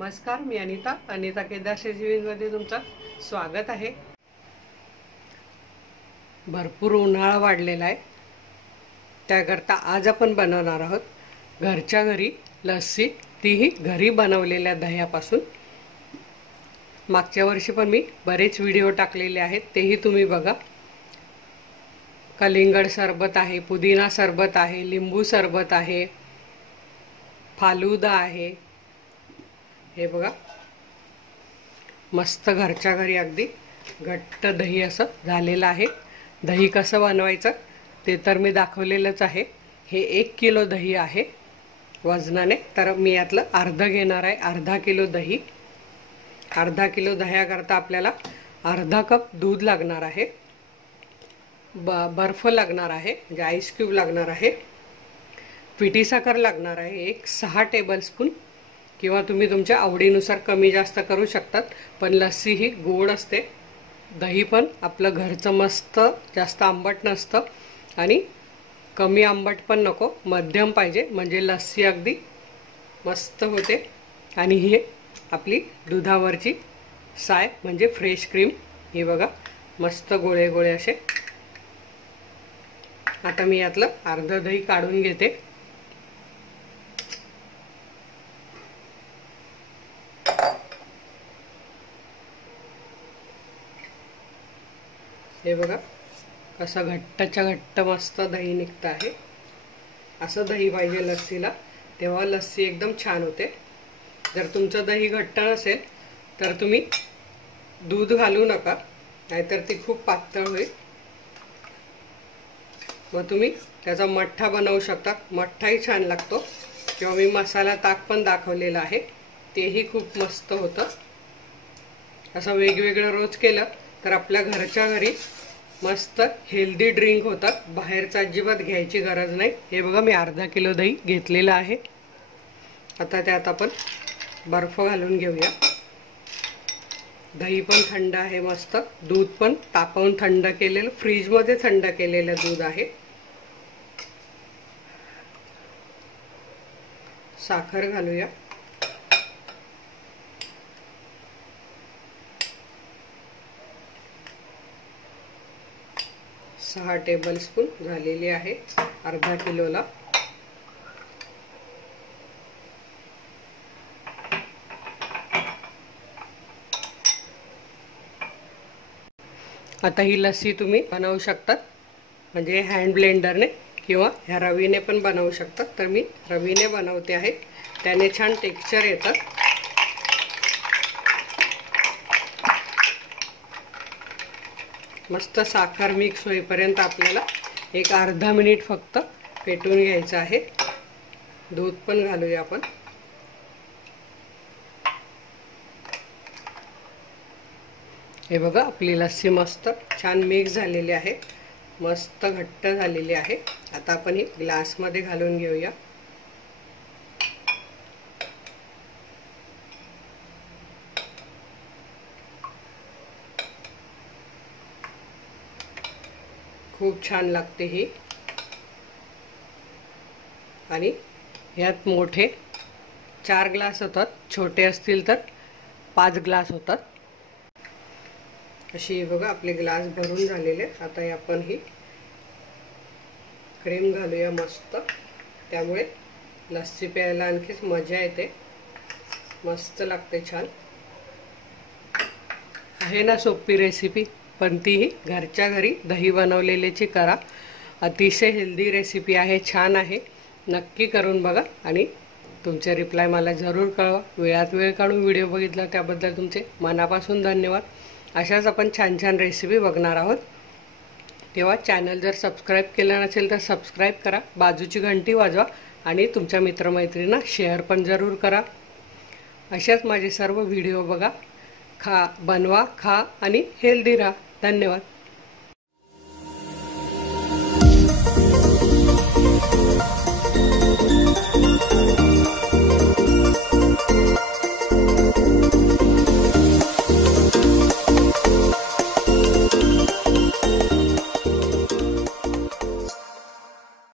नमस्कार मी अनिता. अनिता केदार शेजीवींमध्ये तुमचं स्वागत आहे. भरपूर उन्हाळा वाढलेला आहे. त्याकरता आज आपण बनवणार आहोत घरच्या घरी लस्सी. तीही घरी बनवलेल्या दह्यापासून. मागच्या वर्षी पण मी बरेच व्हिडिओ टाकलेले आहेत तेही तुम्ही बघा. कलिंगड सरबत आहे पुदिना सरबत आहे लिंबू सरबत आहे फालुदा आहे. हे बघा. मस्त घरच्या घरी अगदी घट्ट दही असं झालेलं आहे. दही कसं बनवायचं ते तर मी दाखवलेलंच आहे. हे एक किलो दही आहे वजनाने. तर मी यातलं अर्ध घेणार आहे अर्धा किलो दही. अर्धा किलो दह्याकरता आपल्याला अर्धा कप दूध लागणार आहे. ब बर्फ लागणार आहे म्हणजे आईस क्यूब लागणार आहे. पिठी साखर लागणार आहे एक सहा टेबलस्पून किंवा तुम्ही तुमच्या आवडीनुसार कमी जास्त करू शकतात पण लस्सी ही गोड असते. दही पण आपलं घरचं मस्त जास्त आंबट नसतं. आणि कमी आंबट पण नको मध्यम पाहिजे. म्हणजे लस्सी अगदी मस्त होते. आणि ही आपली दुधावरची साय म्हणजे फ्रेश क्रीम. ही बघा मस्त गोळे गोळे असे. आता मी यातलं अर्ध दही काढून घेते. हे बघा कसा घट्टच्या घट्ट मस्त दही निघतं आहे असं दही पाहिजे लस्सीला तेव्हा लस्सी एकदम छान होते. जर तुमचं दही घट्ट नसेल तर तुम्ही दूध घालू नका नाहीतर ती खूप पातळ होईल. मग तुम्ही त्याचा मठ्ठा बनवू शकता. मठ्ठाही छान लागतो. किंवा मी मसाला ताक पण दाखवलेला आहे. तेही खूप मस्त होतं. असं वेगवेगळं रोज केलं तर आपल्या घरच्या घरी मस्त हेल्दी ड्रिंक होतात. बाहेरचं अजिबात घ्यायची गरज नाही. हे बघा मी अर्धा किलो दही घेतलेलं आहे. आता त्यात आपण बर्फ घालून घेऊया. दही पण थंड आहे मस्त. दूध पण तापवून थंड केलेलं फ्रीजमध्ये थंड केलेलं दूध आहे. साखर घालूया. सहा टेबलस्पून झालेली आहे अर्धा किलोला. आता ही लस्सी तुम्ही बनवू शकतात. म्हणजे हँड ब्लेंडरने किंवा ह्या रवीने पण बनवू शकतात. तर मी रवीने बनवते आहे. त्याने छान टेक्स्चर येतं. मस्त साखर मिक्स होईपर्यंत आपल्याला एक अर्धा मिनिट फक्त पेटून घ्यायचं आहे. दूध पण घालूया आपण. हे बघा आपली लस्सी मस्त छान मिक्स झालेली आहे. मस्त घट्ट झालेली आहे. आता आपण ही ग्लासमध्ये घालून घेऊया. खूप छान लागते ही. आणि ह्यात मोठे चार ग्लास होतात छोटे असतील तर पाच ग्लास होतात. अशी बघा आपले ग्लास भरून झालेले आता आपण ही क्रीम घालूया मस्त. त्यामुळे लस्सी प्यायला आणखीच मजा येते. मस्त लागते छान. आहे ना सोपी रेसिपी पण तीही घरच्या घरी दही बनवलेल्याची करा. अतिशय हेल्दी रेसिपी आहे छान आहे. नक्की करून बघा आणि तुमचे रिप्लाय मला जरूर कळवा. वेळात वेळ काढून व्हिडिओ बघितला त्याबद्दल तुमचे मनापासून धन्यवाद. अशाच आपण छान छान रेसिपी बघणार आहोत. तेव्हा चॅनल जर सबस्क्राईब केलं नसेल तर सबस्क्राईब करा. बाजूची घंटी वाजवा आणि तुमच्या मित्रमैत्रिणींना शेअर पण जरूर करा. अशाच माझे सर्व व्हिडिओ बघा. खा बनवा खा आणि हेल्दी राहा. धन्यवाद.